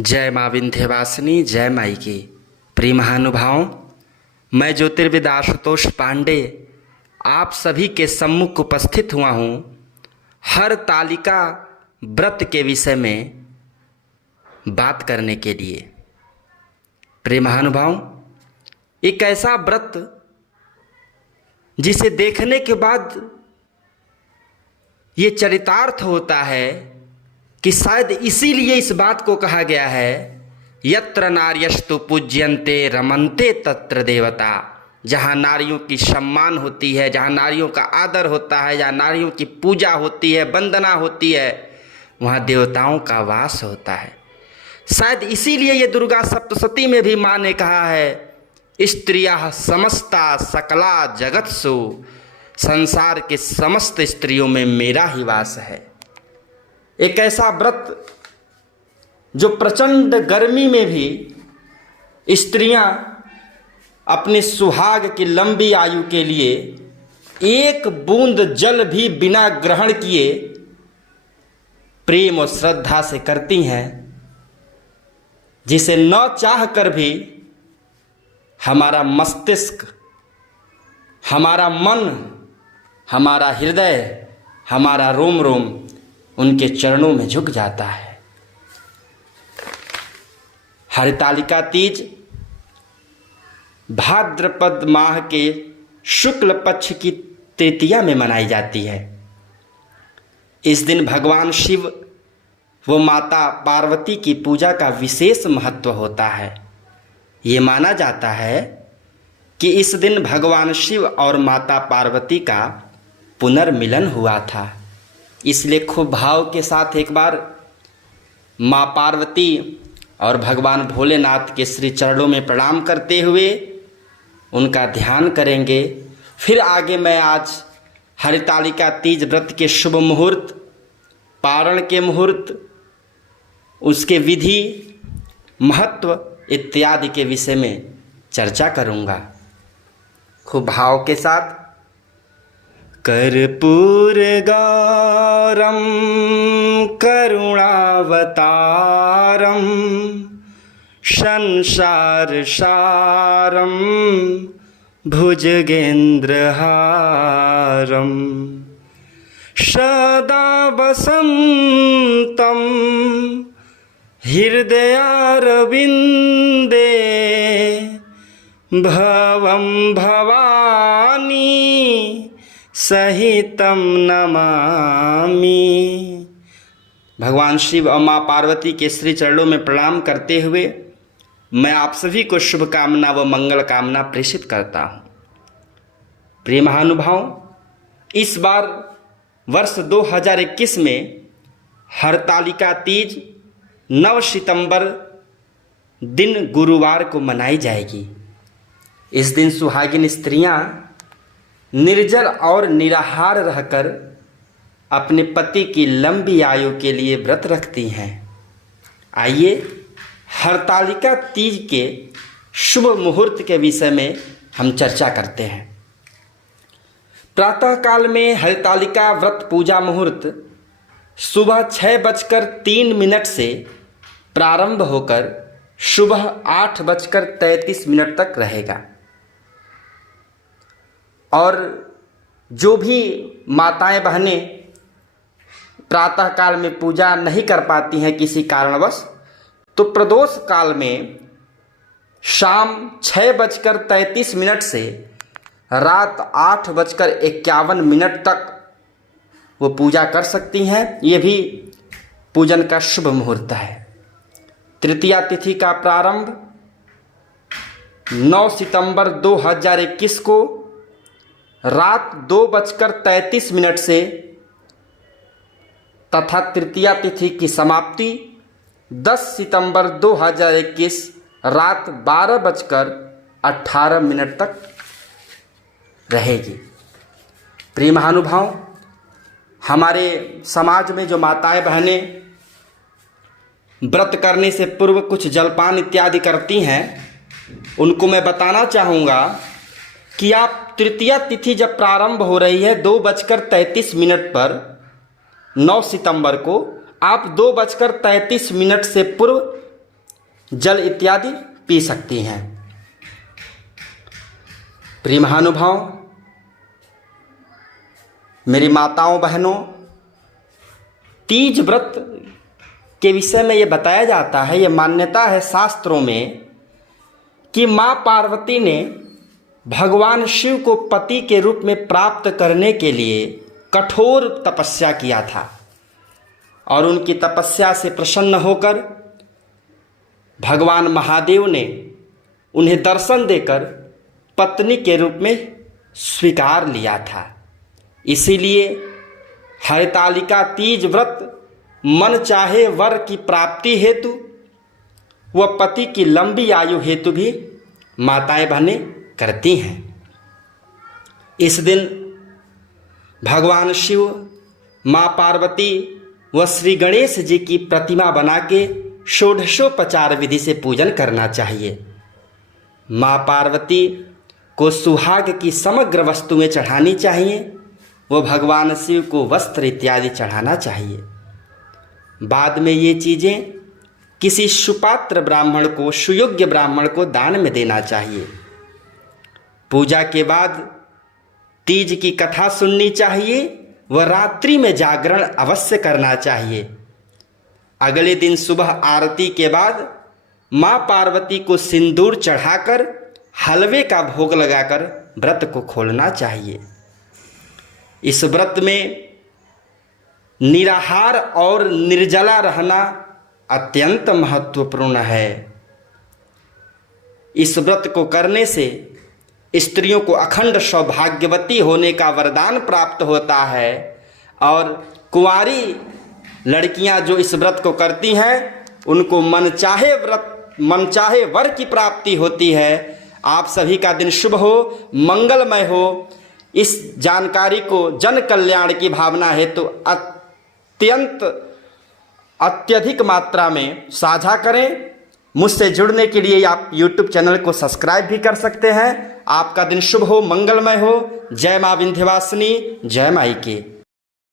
जय माँ विंध्यवासिनी, जय माई की। प्रिय महानुभावों, मैं ज्योतिर्विद आशुतोष पांडे आप सभी के सम्मुख उपस्थित हुआ हूँ हरतालिका व्रत के विषय में बात करने के लिए। प्रिय महानुभावों, एक ऐसा व्रत जिसे देखने के बाद ये चरितार्थ होता है कि शायद इसीलिए इस बात को कहा गया है, यत्र नार्यस्तु पूज्यन्ते रमन्ते तत्र देवता। जहाँ नारियों की सम्मान होती है, जहाँ नारियों का आदर होता है, जहाँ नारियों की पूजा होती है, वंदना होती है, वहाँ देवताओं का वास होता है। शायद इसीलिए ये दुर्गा सप्तशती में भी माँ ने कहा है, स्त्रियः समस्ता सकला जगत्सु, संसार के समस्त स्त्रियों में मेरा ही वास है। एक ऐसा व्रत जो प्रचंड गर्मी में भी स्त्रियां अपने सुहाग की लंबी आयु के लिए एक बूंद जल भी बिना ग्रहण किए प्रेम और श्रद्धा से करती हैं, जिसे न चाह कर भी हमारा मस्तिष्क, हमारा मन, हमारा हृदय, हमारा रोम रोम उनके चरणों में झुक जाता है। हरतालिका तीज भाद्रपद माह के शुक्ल पक्ष की तृतीया में मनाई जाती है। इस दिन भगवान शिव व माता पार्वती की पूजा का विशेष महत्व होता है। ये माना जाता है कि इस दिन भगवान शिव और माता पार्वती का पुनर्मिलन हुआ था। इसलिए खूब भाव के साथ एक बार माँ पार्वती और भगवान भोलेनाथ के श्री चरणों में प्रणाम करते हुए उनका ध्यान करेंगे। फिर आगे मैं आज हरतालिका तीज व्रत के शुभ मुहूर्त, पारण के मुहूर्त, उसके विधि, महत्व इत्यादि के विषय में चर्चा करूँगा। खूब भाव के साथ। कर्पूर गौरम करुणावतारम संसार सारम भुजगेन्द्रहारम सदा वसन्तं हृदयारविन्दे भवं भवानी सहितम नमामि। भगवान शिव और माँ पार्वती के श्री चरणों में प्रणाम करते हुए मैं आप सभी को शुभकामना व मंगल कामना प्रेषित करता हूँ। प्रिय महानुभाव, इस बार वर्ष 2021 में हरतालिका तीज 9 सितंबर दिन गुरुवार को मनाई जाएगी। इस दिन सुहागिन स्त्रियां निर्जल और निराहार रहकर अपने पति की लंबी आयु के लिए व्रत रखती हैं। आइए हरतालिका तीज के शुभ मुहूर्त के विषय में हम चर्चा करते हैं। प्रातः काल में हरतालिका व्रत पूजा मुहूर्त सुबह 6:03 से प्रारंभ होकर सुबह 8:33 तक रहेगा। और जो भी माताएं बहनें प्रातः काल में पूजा नहीं कर पाती हैं किसी कारणवश, तो प्रदोष काल में शाम 6:33 से रात 8:51 तक वो पूजा कर सकती हैं। ये भी पूजन का शुभ मुहूर्त है। तृतीया तिथि का प्रारंभ 9 सितंबर 2021 को रात 2:33 से तथा तृतीया तिथि की समाप्ति 10 सितंबर 2021 रात 12:18 तक रहेगी। प्रिय महानुभाव, हमारे समाज में जो माताएं बहनें व्रत करने से पूर्व कुछ जलपान इत्यादि करती हैं, उनको मैं बताना चाहूँगा कि आप तृतीया तिथि जब प्रारंभ हो रही है 2:33 पर 9 सितंबर को, आप 2:33 से पूर्व जल इत्यादि पी सकती हैं। प्रिय महानुभाव, मेरी माताओं बहनों, तीज व्रत के विषय में ये बताया जाता है, ये मान्यता है शास्त्रों में कि माँ पार्वती ने भगवान शिव को पति के रूप में प्राप्त करने के लिए कठोर तपस्या किया था और उनकी तपस्या से प्रसन्न होकर भगवान महादेव ने उन्हें दर्शन देकर पत्नी के रूप में स्वीकार लिया था। इसीलिए हरितालिका तीज व्रत मन चाहे वर की प्राप्ति हेतु व पति की लंबी आयु हेतु भी माताएं बहनें करती हैं। इस दिन भगवान शिव, माँ पार्वती व श्री गणेश जी की प्रतिमा बना के षोडशोपचार विधि से पूजन करना चाहिए। माँ पार्वती को सुहाग की समग्र वस्तुएं चढ़ानी चाहिए व भगवान शिव को वस्त्र इत्यादि चढ़ाना चाहिए। बाद में ये चीज़ें किसी सुपात्र ब्राह्मण को, सुयोग्य ब्राह्मण को दान में देना चाहिए। पूजा के बाद तीज की कथा सुननी चाहिए व रात्रि में जागरण अवश्य करना चाहिए। अगले दिन सुबह आरती के बाद माँ पार्वती को सिंदूर चढ़ाकर हलवे का भोग लगाकर व्रत को खोलना चाहिए। इस व्रत में निराहार और निर्जला रहना अत्यंत महत्वपूर्ण है। इस व्रत को करने से स्त्रियों को अखंड सौभाग्यवती होने का वरदान प्राप्त होता है और कुंवारी लड़कियां जो इस व्रत को करती हैं उनको मनचाहे वर की प्राप्ति होती है। आप सभी का दिन शुभ हो, मंगलमय हो। इस जानकारी को जन कल्याण की भावना है तो अत्यधिक मात्रा में साझा करें। मुझसे जुड़ने के लिए आप YouTube चैनल को सब्सक्राइब भी कर सकते हैं। आपका दिन शुभ हो, मंगलमय हो। जय माँ विंध्यवासिनी, जय माई की।